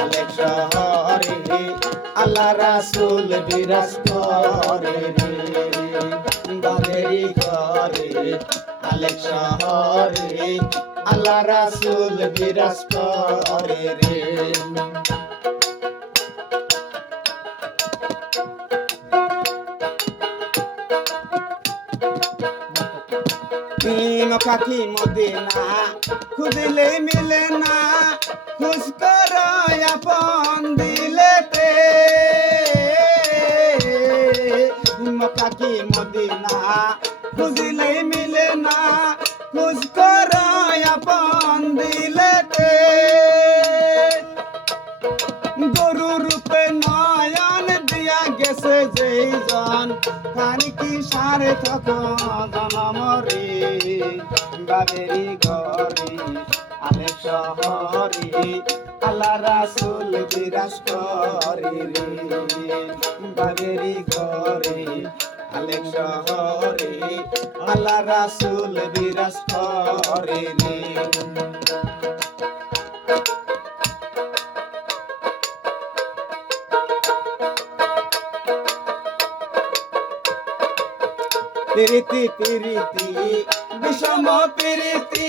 আলেক শহরে আল্লাহ রাসূল বিরাজ করে রে বাবেরি ঘরে আলেক শহরে আল্লাহ রাসূল বিরাজ করে রে মক্কা কি মদিনা খুঁজলে মিলে না খুঁজ করো আপন দিলেতে মক্কা কি মদিনা খুঁজলে মিলে না খুঁজ করো আপন দিলেতে গরু রূপে নয়ন দিয়া গেছে যেই জন তার কি সারে থক জনমরে বাবেরি ঘরে আলেক শহরে আল্লাহ রাসূল বিরাজ করে রে বাবেরি ঘরে আলেক শহরে আল্লাহ রাসূল বিরাজ করে রে প্রীতি প্রীতি বিষম প্রীতি